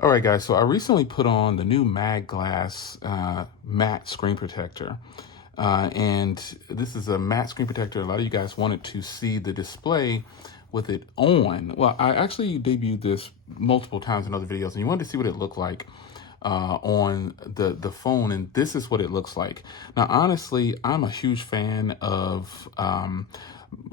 All right, guys, so I recently put on the new Mag Glass matte screen protector. And this is a matte screen protector. A lot of you guys wanted to see the display with it on. Well, I actually debuted this multiple times in other videos, and you wanted to see what it looked like on the phone, and this is what it looks like. Now, honestly, I'm a huge fan of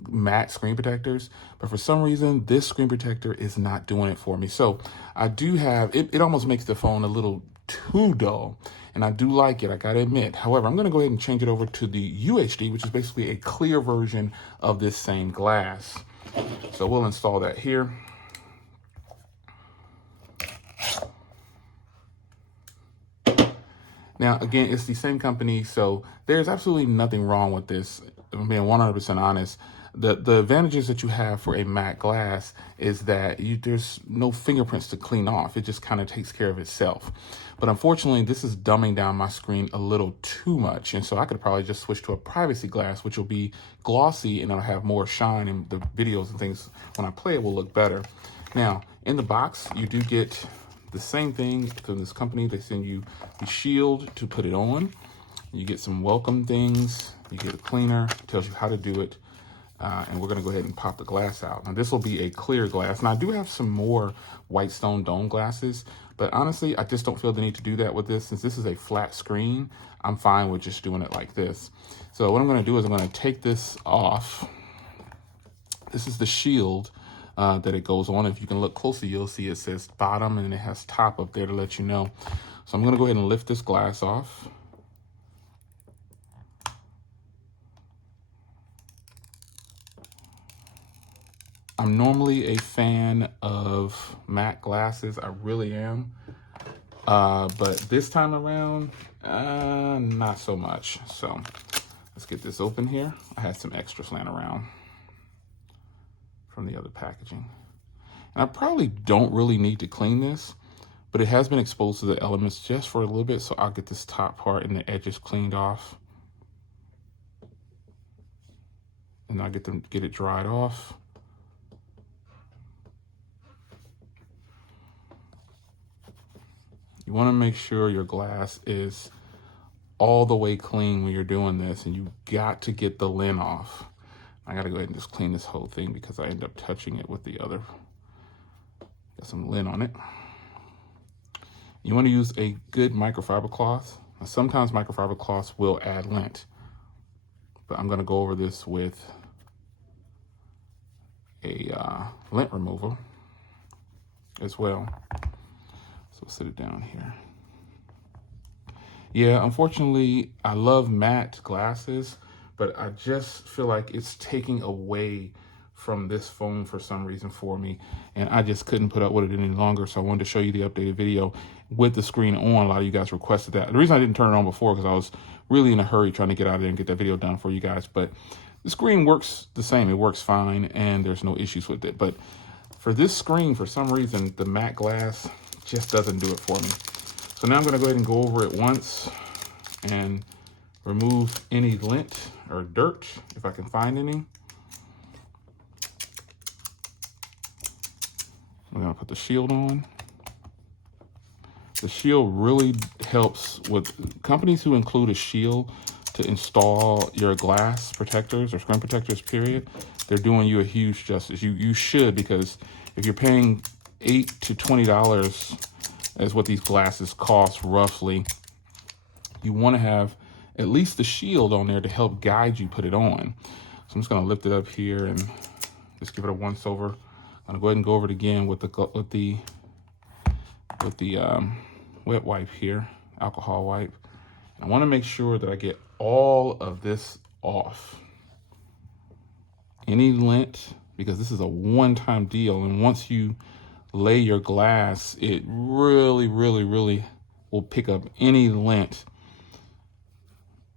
matte screen protectors, but for some reason this screen protector is not doing it for me. So I do have it almost makes the phone a little too dull, and I do like it, I gotta admit. However, I'm gonna go ahead and change it over to the UHD, which is basically a clear version of this same glass. So we'll install that here. Now, again, it's the same company, so there's absolutely nothing wrong with this. If I'm being 100% honest. The advantages that you have for a matte glass is that there's no fingerprints to clean off. It just kind of takes care of itself. But unfortunately, this is dumbing down my screen a little too much. And so I could probably just switch to a privacy glass, which will be glossy and it'll have more shine, and the videos and things when I play it will look better. Now, in the box, you do get the same thing from this company. They send you the shield to put it on. You get some welcome things. You get a cleaner, tells you how to do it. And we're gonna go ahead and pop the glass out. Now this will be a clear glass. And I do have some more white stone dome glasses, but honestly, I just don't feel the need to do that with this. Since this is a flat screen, I'm fine with just doing it like this. So what I'm gonna do is I'm gonna take this off. This is the shield that it goes on. If you can look closely, you'll see it says bottom and it has top up there to let you know. So I'm gonna go ahead and lift this glass off. I'm normally a fan of matte glasses, I really am. But this time around, not so much. So let's get this open here. I had some extras laying around from the other packaging. And I probably don't really need to clean this, but it has been exposed to the elements just for a little bit, so I'll get this top part and the edges cleaned off. And I'll get it dried off. You want to make sure your glass is all the way clean when you're doing this, and you got to get the lint off. I got to go ahead and just clean this whole thing because I end up touching it with the other. Got some lint on it. You want to use a good microfiber cloth. Now, sometimes microfiber cloths will add lint, but I'm going to go over this with a lint remover as well. So we'll sit it down here. Yeah, unfortunately, I love matte glasses, but I just feel like it's taking away from this phone for some reason for me, and I just couldn't put up with it any longer. So I wanted to show you the updated video with the screen on. A lot of you guys requested that. The reason I didn't turn it on before because I was really in a hurry trying to get out of there and get that video done for you guys. But the screen works the same. It works fine, and there's no issues with it. But for this screen, for some reason, the matte glass just doesn't do it for me. So now I'm going to go ahead and go over it once and remove any lint or dirt if I can find any. I'm going to put the shield on. The shield really helps with companies who include a shield to install your glass protectors or screen protectors, period. They're doing you a huge justice. You should, because if you're paying $8 to $20 is what these glasses cost roughly, you want to have at least the shield on there to help guide you put it on. So I'm just going to lift it up here and just give it a once over. I'm going to go ahead and go over it again with the wet wipe here, alcohol wipe. I want to make sure that I get all of this off. Any lint, because this is a one-time deal, and once you lay your glass, it really will pick up any lint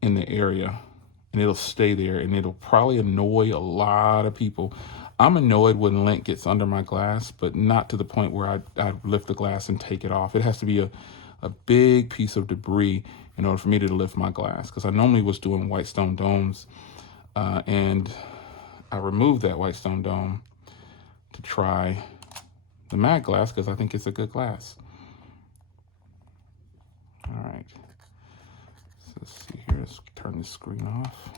in the area, and it'll stay there, and it'll probably annoy a lot of people. I'm annoyed when lint gets under my glass, but not to the point where I lift the glass and take it off. It has to be a big piece of debris in order for me to lift my glass, because I normally was doing white stone domes, and I removed that white stone dome to try the matte glass because I think it's a good glass. right. So let's see here. Let's turn this screen off.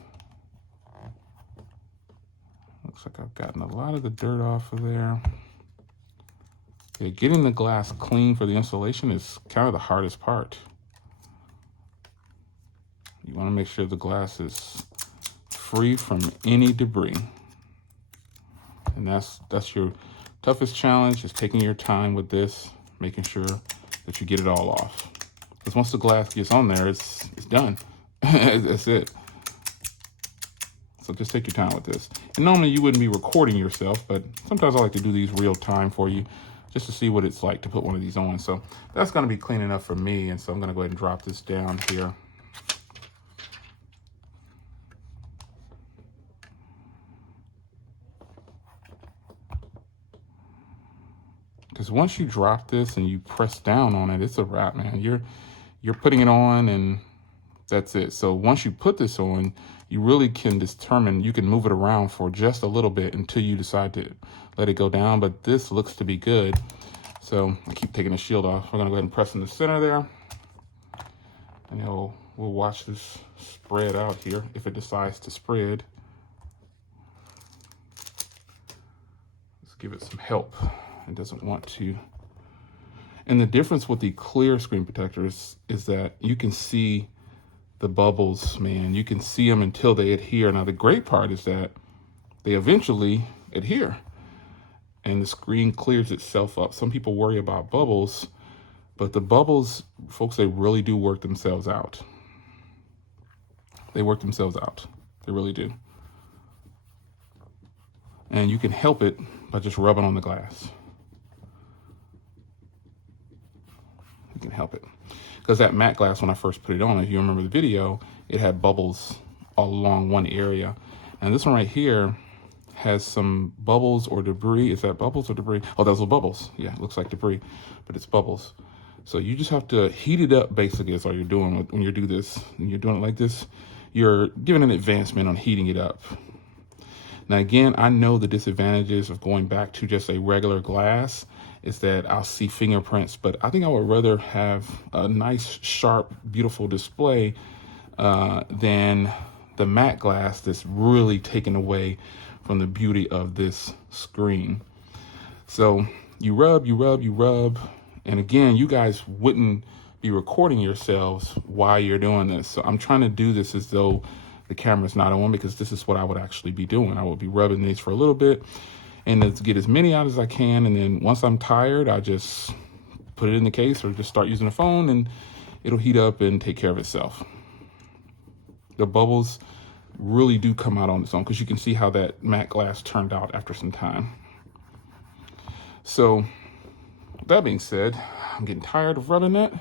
Looks like I've gotten a lot of the dirt off of there. Yeah, getting the glass clean for the installation is kind of the hardest part. You want to make sure the glass is free from any debris. And that's your toughest challenge, is taking your time with this, making sure that you get it all off. Because once the glass gets on there, it's done. That's it. So just take your time with this. And normally you wouldn't be recording yourself, but sometimes I like to do these real time for you just to see what it's like to put one of these on. So that's going to be clean enough for me. And so I'm going to go ahead and drop this down here. Because once you drop this and you press down on it, it's a wrap, man. You're putting it on and that's it. So once you put this on, you really can determine, you can move it around for just a little bit until you decide to let it go down. But this looks to be good. So I keep taking the shield off. We're gonna go ahead and press in the center there. And we'll watch this spread out here if it decides to spread. Let's give it some help. It doesn't want to. And the difference with the clear screen protectors is that you can see the bubbles, man. You can see them until they adhere. Now, the great part is that they eventually adhere and the screen clears itself up. Some people worry about bubbles, but the bubbles, folks, they really do work themselves out. They work themselves out. They really do. And you can help it by just rubbing on the glass. You can help it. Because that matte glass, when I first put it on, if you remember the video, it had bubbles all along one area. And this one right here has some bubbles or debris. Is that bubbles or debris? Oh, those are bubbles. Yeah, it looks like debris, but it's bubbles. So you just have to heat it up, basically, is all you're doing when you do this. When you're doing it like this, you're giving an advancement on heating it up. Now, again, I know the disadvantages of going back to just a regular glass is that I'll see fingerprints, but I think I would rather have a nice, sharp, beautiful display than the matte glass that's really taken away from the beauty of this screen. So you rub, you rub, you rub. And again, you guys wouldn't be recording yourselves while you're doing this. So I'm trying to do this as though the camera's not on, because this is what I would actually be doing. I would be rubbing these for a little bit and let's get as many out as I can. And then once I'm tired, I just put it in the case or just start using the phone and it'll heat up and take care of itself. The bubbles really do come out on its own, because you can see how that matte glass turned out after some time. So that being said, I'm getting tired of rubbing that.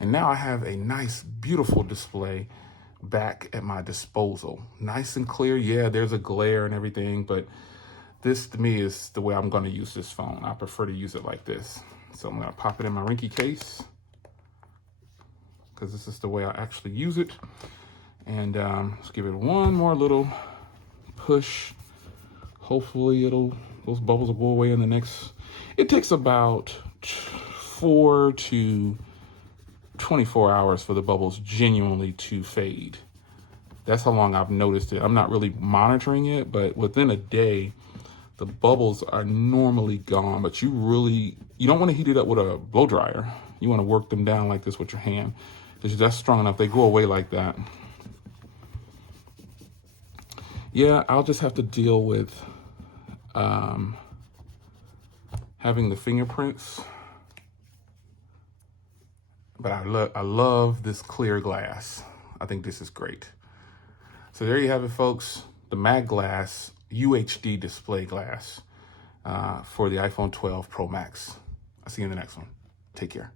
And now I have a nice, beautiful display back at my disposal. Nice and clear. Yeah, there's a glare and everything, but this to me is the way I'm going to use this phone. I prefer to use it like this. So I'm going to pop it in my Rinky case, because this is the way I actually use it. And let's give it one more little push. Hopefully those bubbles will go away in the next, it takes about 4 to 24 hours for the bubbles genuinely to fade. That's how long I've noticed it. I'm not really monitoring it, but within a day, the bubbles are normally gone. But you don't want to heat it up with a blow dryer. You want to work them down like this with your hand, because that's strong enough. They go away like that. Yeah, I'll just have to deal with having the fingerprints. But I love this clear glass. I think this is great. So there you have it, folks. The matte glass UHD display glass for the iPhone 12 Pro Max. I'll see you in the next one. Take care.